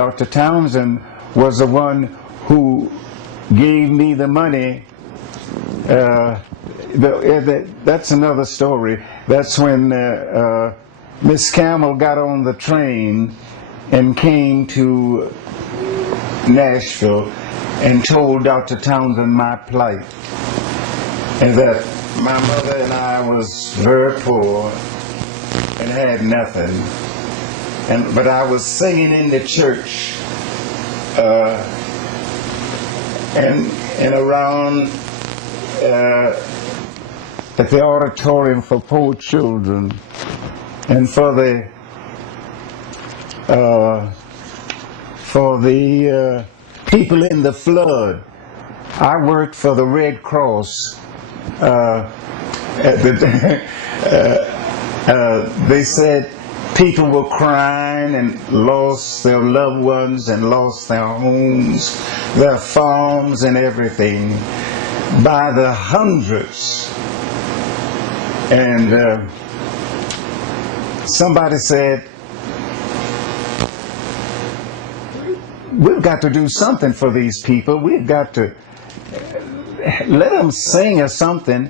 Dr. Townsend was the one who gave me the money. That's another story. That's when Miss Campbell got on the train and came to Nashville and told Dr. Townsend my plight, and that my mother and I was very poor and had nothing, but I was singing in the church and around at the auditorium for poor children and for the people in the flood. I worked for the Red Cross. They said people were crying and lost their loved ones and lost their homes, their farms and everything by the hundreds. And somebody said, we've got to do something for these people. We've got to let them sing or something.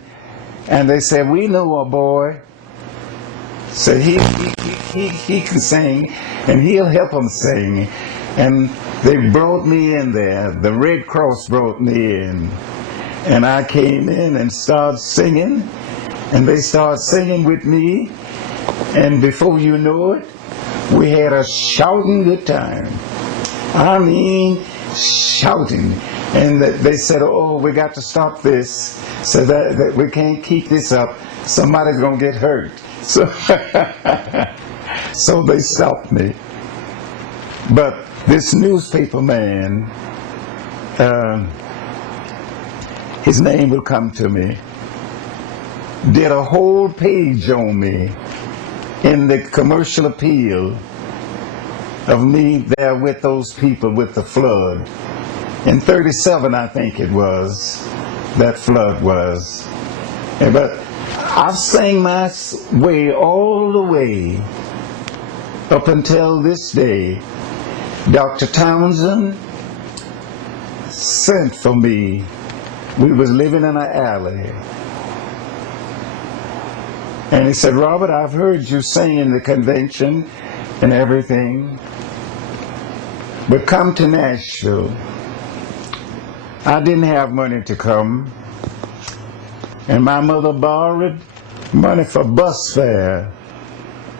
And they said, we know a boy. So he can sing, and he'll help them sing. And they brought me in there. The Red Cross brought me in. And I came in and started singing. And they started singing with me. And before you know it, we had a shouting good time. I mean, shouting. And they said, oh, we got to stop this, so that we can't keep this up. Somebody's going to get hurt. So, so they stopped me. But this newspaper man, his name will come to me, did a whole page on me in the commercial appeal of me there with those people with the flood. In 37, I think it was, that flood was. But I've sang my way all the way up until this day. Dr. Townsend sent for me. We was living in an alley. And he said, Robert, I've heard you sing in the convention and everything, but come to Nashville. I didn't have money to come, and my mother borrowed money for bus fare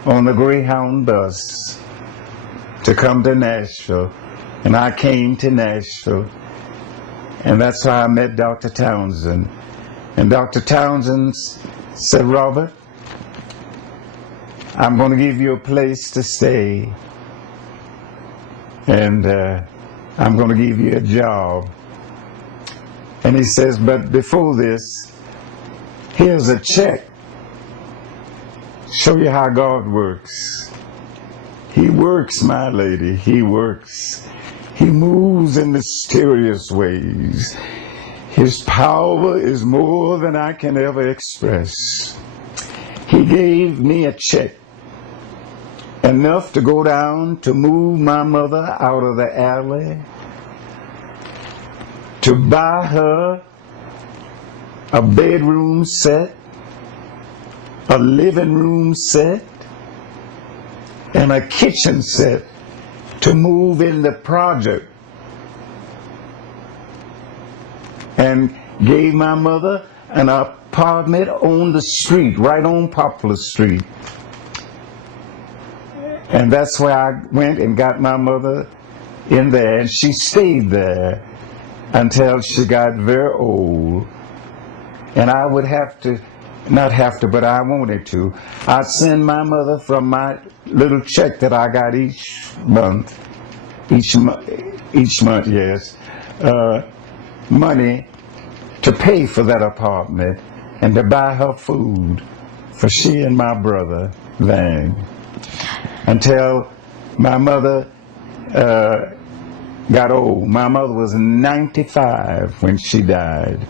on the Greyhound bus to come to Nashville. And I came to Nashville, and that's how I met Dr. Townsend. And Dr. Townsend said, Robert, I'm going to give you a place to stay, and I'm going to give you a job. And he says, but before this, here's a check. Show you how God works. He works, my lady, he works. He moves in mysterious ways. His power is more than I can ever express. He gave me a check, enough to go down to move my mother out of the alley, to buy her a bedroom set, a living room set, and a kitchen set to move in the project, and gave my mother an apartment on the street, right on Poplar Street. And that's where I went and got my mother in there, and she stayed there until she got very old. And I would have to, not have to, but I wanted to, I'd send my mother from my little check that I got each month, yes, money to pay for that apartment and to buy her food for she and my brother, Van. Until my mother got old. My mother was 95 when she died.